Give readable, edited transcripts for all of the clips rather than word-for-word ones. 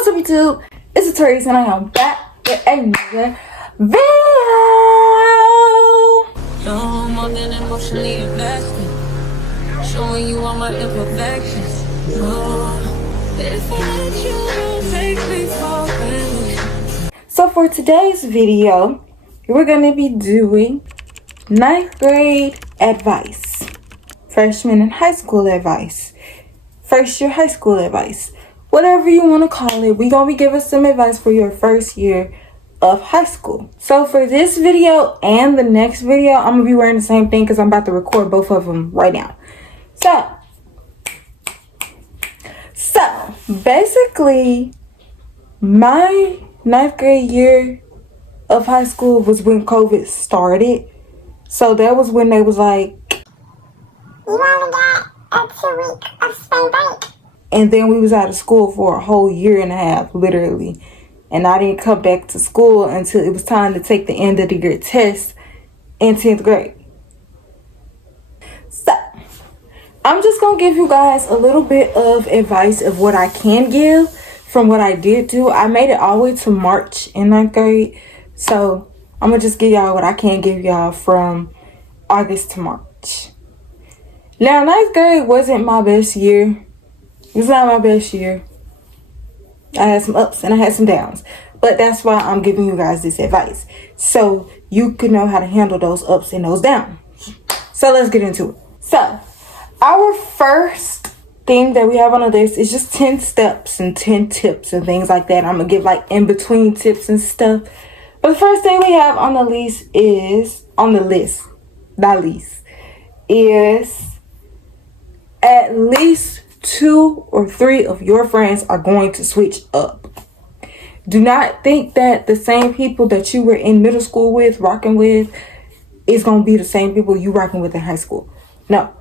What's up, YouTube? It's Notoriousss and I am back with another video. No more than emotionally invested, showing you all my imperfections. No, if I let you, don't take me for granted. So for today's video, we're going to be doing 9th grade advice, freshman and high school advice, first year high school advice, whatever you want to call it. We're going to be giving some advice for your first year of high school. So for this video and the next video, I'm going to be wearing the same thing because I'm about to record both of them right now. So basically, my 9th grade year of high school was when COVID started. So that was when they was like, you only got a 2 week of spring break. and then we was out of school for a whole year and a half, literally. And I didn't come back to school until it was time to take the end of the year test in 10th grade. So I'm just going to give you guys a little bit of advice of what I can give from what I did do. I made it all the way to March in 9th grade. So I'm going to just give y'all what I can give y'all from August to March. Now, 9th grade wasn't my best year. It was not my best year. I had some ups and I had some downs. But that's why I'm giving you guys this advice, so you can know how to handle those ups and those downs. So let's get into it. So our first thing that we have on the list is just 10 steps and 10 tips and things like that. I'm going to give like in between tips and stuff. But the first thing we have on the list is, is at least 2 or 3 of your friends are going to switch up. Do not think that the same people that you were in middle school with, rocking with, is going to be the same people you rocking with in high school. No.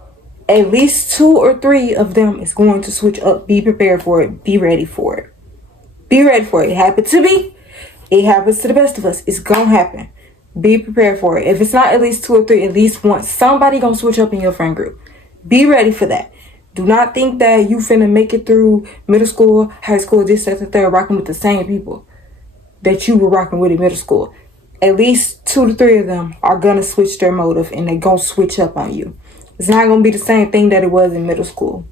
At least 2 or 3 of them is going to switch up. Be prepared for it. Be ready for it. Be ready for it. It happens to me. It happens to the best of us. It's going to happen. Be prepared for it. If it's not at least 2 or 3, at least once, somebody going to switch up in your friend group. Be ready for that. Do not think that you finna make it through middle school, high school, this, that, the third, rocking with the same people that you were rocking with in middle school. At least 2 to 3 of them are gonna switch their motive and they gonna switch up on you. It's not gonna be the same thing that it was in middle school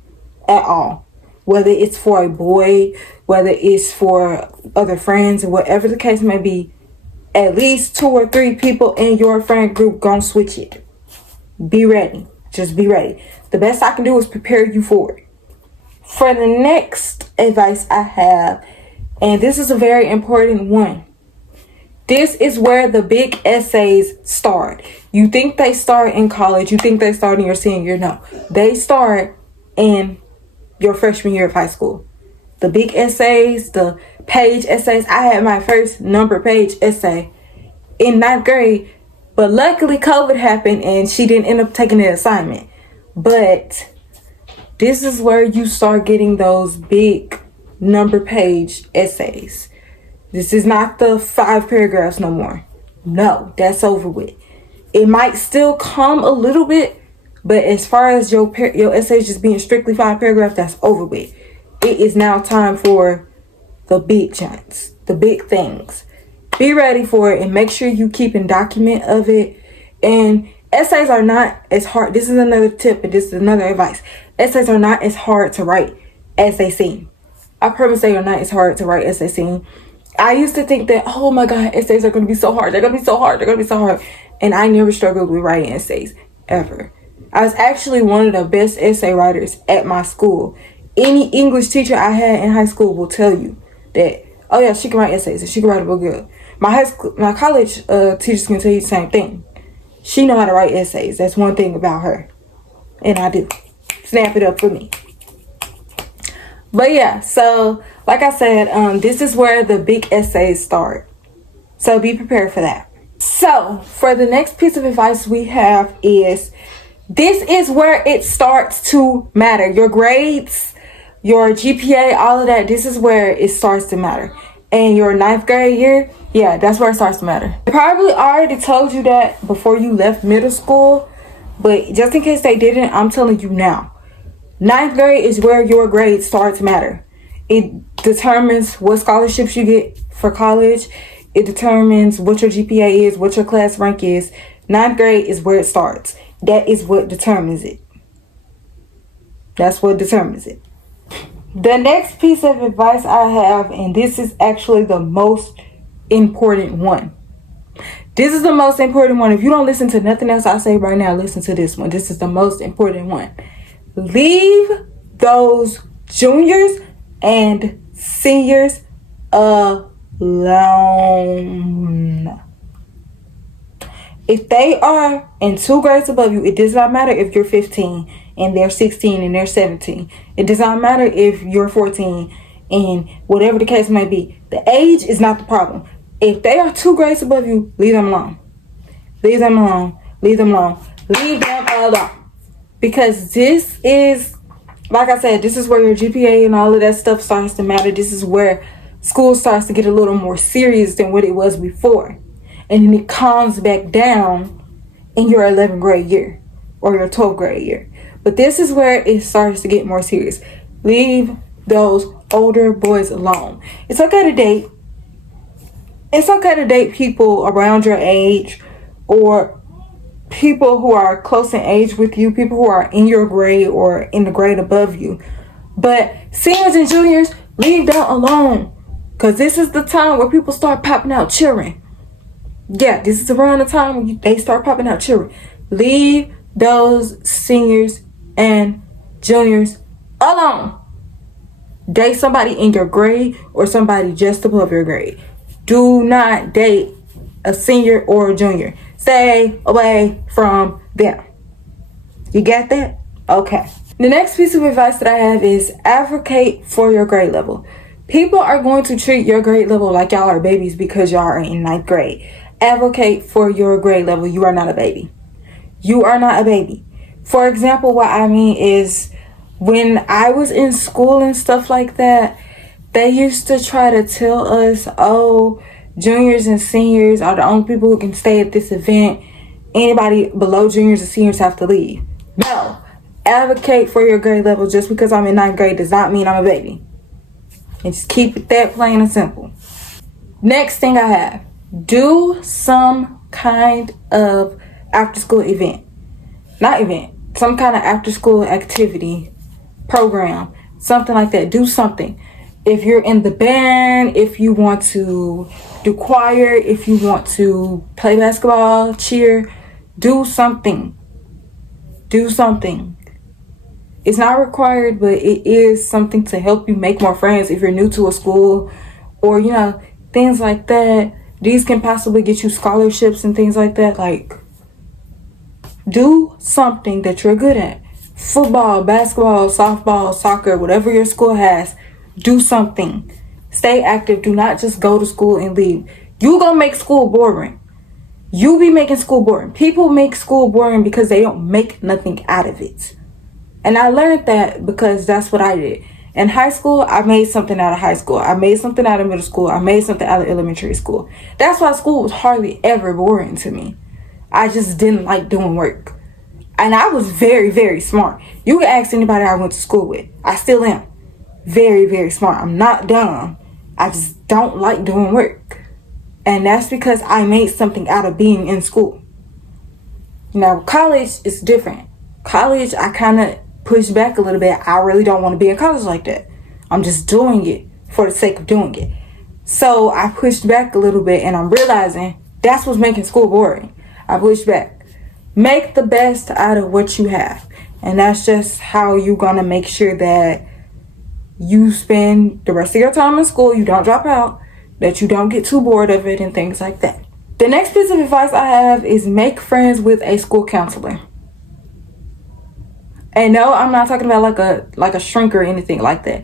at all. Whether it's for a boy, whether it's for other friends, or whatever the case may be, at least 2 or 3 people in your friend group gonna switch it. Be ready. Just be ready. The best I can do is prepare you for it. For the next advice I have, and this is a very important one. This is where the big essays start. You think they start in college. You think they start in your senior year. No. They start in your freshman year of high school. The big essays, the page essays. I had my first number page essay in 9th grade. But luckily COVID happened and she didn't end up taking the assignment. But this is where you start getting those big number page essays. This is not the 5 paragraphs no more. No, that's over with. It might still come a little bit, but as far as your essays just being strictly 5 paragraphs, that's over with. It is now time for the big giants, the big things. Be ready for it and make sure you keep a document of it. And essays are not as hard. This is another tip and this is another advice. Essays are not as hard to write as they seem. I promise they are not as hard to write as they seem. I used to think that, oh my God, essays are going to be so hard. They're going to be so hard. They're going to be so hard. And I never struggled with writing essays, ever. I was actually one of the best essay writers at my school. Any English teacher I had in high school will tell you that, oh yeah, she can write essays and she can write a book good. My college teachers can tell you the same thing. She know how to write essays. That's one thing about her. And I do. Snap it up for me. But yeah, so like I said, this is where the big essays start. So be prepared for that. So for the next piece of advice we have is, this is where it starts to matter. Your grades, your GPA, all of that, this is where it starts to matter. And your 9th grade year, yeah, that's where it starts to matter. They probably already told you that before you left middle school, but just in case they didn't, I'm telling you now. 9th grade is where your grades start to matter. The determines what scholarships you get for college. It determines what your GPA is, what your class rank is. 9th grade is where it starts. That is what determines it. That's what determines it. The next piece of advice I have, and this is actually the most important one. This is the most important one. If you don't listen to nothing else I say right now, listen to this one. This is the most important one. Leave those juniors and seniors alone. If they are in 2 grades above you, it does not matter if you're 15 and they're 16 and they're 17. It does not matter if you're 14 and whatever the case may be. The age is not the problem. If they are 2 grades above you, leave them alone. Leave them alone. Leave them alone. Leave them alone. Because this is, like I said, this is where your GPA and all of that stuff starts to matter. This is where school starts to get a little more serious than what it was before. And then it calms back down in your 11th grade year or your 12th grade year. But this is where it starts to get more serious. Leave those older boys alone. It's okay to date. It's okay to date people around your age or people who are close in age with you, people who are in your grade or in the grade above you. But seniors and juniors, leave them alone. Because this is the time where people start popping out children. Yeah, this is around the time when they start popping out children. Leave those seniors and juniors alone. Date somebody in your grade or somebody just above your grade. Do not date a senior or a junior. Stay away from them. You get that? Okay. The next piece of advice that I have is advocate for your grade level. People are going to treat your grade level like y'all are babies because y'all are in 9th grade. Advocate for your grade level. You are not a baby. You are not a baby. For example, what I mean is when I was in school and stuff like that, they used to try to tell us, oh, juniors and seniors are the only people who can stay at this event. Anybody below juniors and seniors have to leave. No. Advocate for your grade level. Just because I'm in 9th grade does not mean I'm a baby. And just keep it that plain and simple. Next thing I have. Do some kind of after school event. Not event. Some kind of after school activity. Program. Something like that. Do something. If you're in the band, if you want to do choir, if you want to play basketball, cheer, do something. Do something. It's not required, but it is something to help you make more friends if you're new to a school or, you know, things like that. These can possibly get you scholarships and things like that. Like, do something that you're good at. Football, basketball, softball, soccer, whatever your school has, do something. Stay active. Do not just go to school and leave. You gonna make school boring. You be making school boring. People make school boring because they don't make nothing out of it. And I learned that because that's what I did. In high school, I made something out of high school. I made something out of middle school. I made something out of elementary school. That's why school was hardly ever boring to me. I just didn't like doing work. And I was very, very smart. You can ask anybody I went to school with. I still am. Very, very smart. I'm not dumb. I just don't like doing work. And that's because I made something out of being in school. Now, college is different. College, I kind of push back a little bit. I really don't want to be in college like that. I'm just doing it for the sake of doing it. So I pushed back a little bit and I'm realizing that's what's making school boring. I pushed back. Make the best out of what you have. And that's just how you're going to make sure that you spend the rest of your time in school, you don't drop out, that you don't get too bored of it and things like that. The next piece of advice I have is make friends with a school counselor. And no, I'm not talking about like a shrink or anything like that.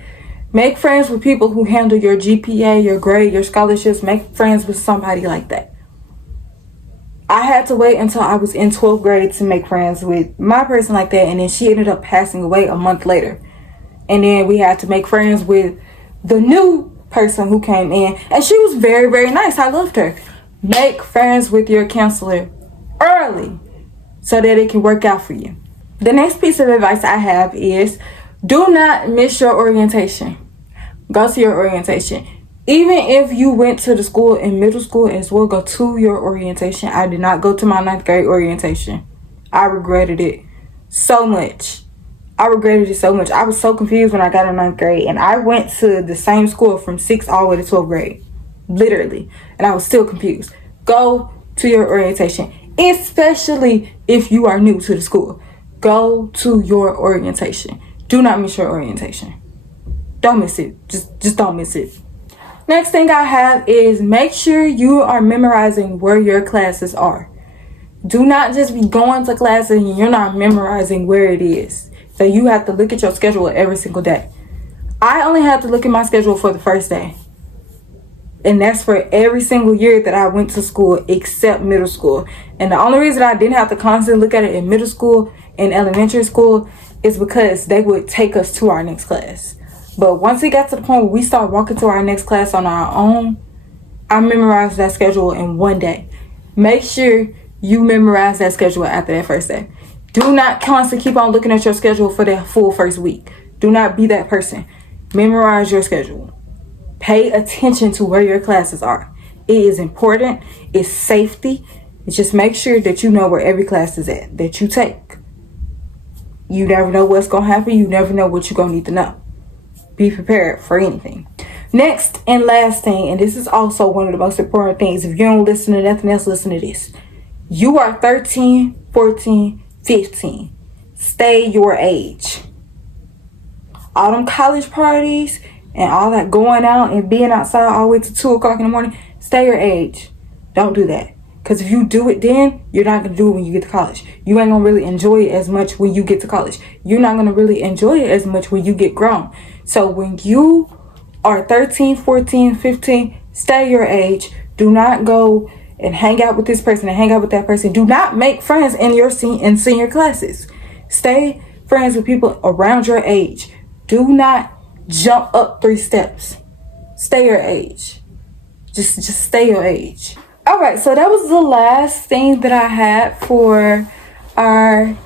Make friends with people who handle your GPA, your grade, your scholarships. Make friends with somebody like that. I had to wait until I was in 12th grade to make friends with my person like that. And then she ended up passing away a month later. And then we had to make friends with the new person who came in. And she was very, very nice. I loved her. Make friends with your counselor early so that it can work out for you. The next piece of advice I have is do not miss your orientation. Go to your orientation. Even if you went to the school in middle school as well, go to your orientation. I did not go to my 9th grade orientation. I regretted it so much. I was so confused when I got in 9th grade. And I went to the same school from 6th all the way to 12th grade. Literally. And I was still confused. Go to your orientation. Especially if you are new to the school. Go to your orientation. Do not miss your orientation. Don't miss it. Just don't miss it. Next thing I have is make sure you are memorizing where your classes are. Do not just be going to class and you're not memorizing where it is. So you have to look at your schedule every single day. I only had to look at my schedule for the first day. And that's for every single year that I went to school except middle school. And the only reason I didn't have to constantly look at it in middle school and elementary school is because they would take us to our next class. But once it got to the point where we started walking to our next class on our own, I memorized that schedule in one day. Make sure you memorize that schedule after that first day. Do not constantly keep on looking at your schedule for that full first week. Do not be that person. Memorize your schedule. Pay attention to where your classes are. It is important. It's safety. Just make sure that you know where every class is at that you take. You never know what's going to happen. You never know what you're going to need to know. Be prepared for anything. Next and last thing, and this is also one of the most important things. If you don't listen to nothing else, listen to this. You are 13, 14, 15. Stay your age. All them college parties and all that going out and being outside all the way to 2 o'clock in the morning, stay your age. Don't do that. Because if you do it then, you're not going to do it when you get to college. You ain't going to really enjoy it as much when you get to college. You're not going to really enjoy it as much when you get grown. So when you are 13, 14, 15, stay your age. Do not go and hang out with this person and hang out with that person. Do not make friends in your senior classes. Stay friends with people around your age. Do not jump up 3 steps. Stay your age. Just stay your age. All right, so that was the last thing that I had for our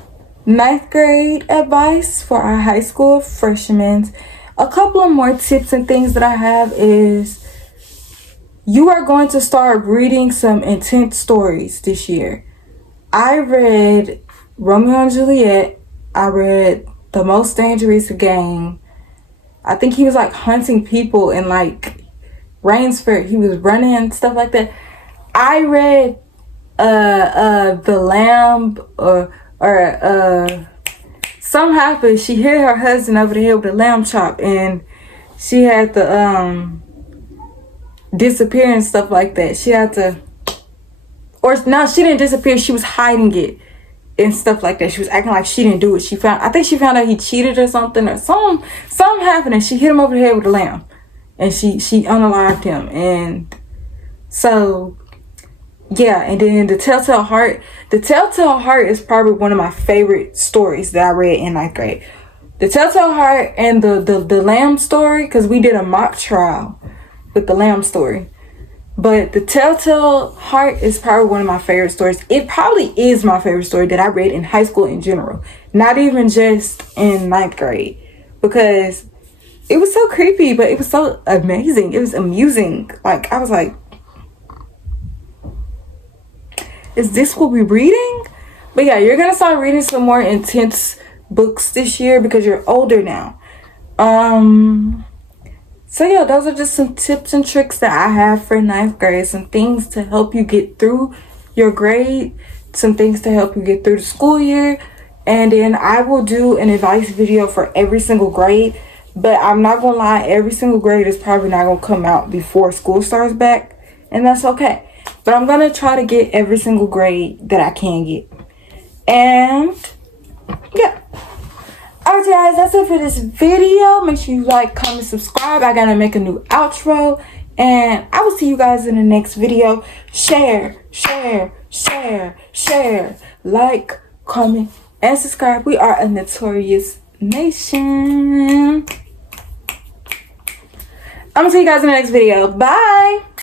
9th grade advice for our high school freshmen. A couple of more tips and things that I have is you are going to start reading some intense stories this year. I read Romeo and Juliet. I read The Most Dangerous Game. I think he was like hunting people in like Rainsford. He was running and stuff like that. I read The Lamb or something happened. She hit her husband over the head with a lamb chop and she had to disappear and stuff like that. She had to, or no, she didn't disappear. She was hiding it and stuff like that. She was acting like she didn't do it. I think she found out he cheated or something or something happened and she hit him over the head with a lamb and she unalived him. And so yeah, and then The Telltale Heart. The Telltale Heart is probably one of my favorite stories that I read in 9th grade. The Telltale Heart and the Lamb story, because we did a mock trial with the Lamb story. But The Telltale Heart is probably one of my favorite stories. It probably is my favorite story that I read in high school in general. Not even just in 9th grade. Because it was so creepy, but it was so amazing. It was amusing. Like, I was like, is this what we're reading? But yeah, you're going to start reading some more intense books this year because you're older now. So yeah, those are just some tips and tricks that I have for 9th grade. Some things to help you get through your grade. Some things to help you get through the school year. And then I will do an advice video for every single grade. But I'm not going to lie, every single grade is probably not going to come out before school starts back. And that's okay. But I'm going to try to get every single grade that I can get. And yeah. Alright guys, that's it for this video. Make sure you like, comment, subscribe. I gotta make a new outro. And I will see you guys in the next video. Share. Like, comment, and subscribe. We are a Notorious Nation. I'm gonna see you guys in the next video. Bye.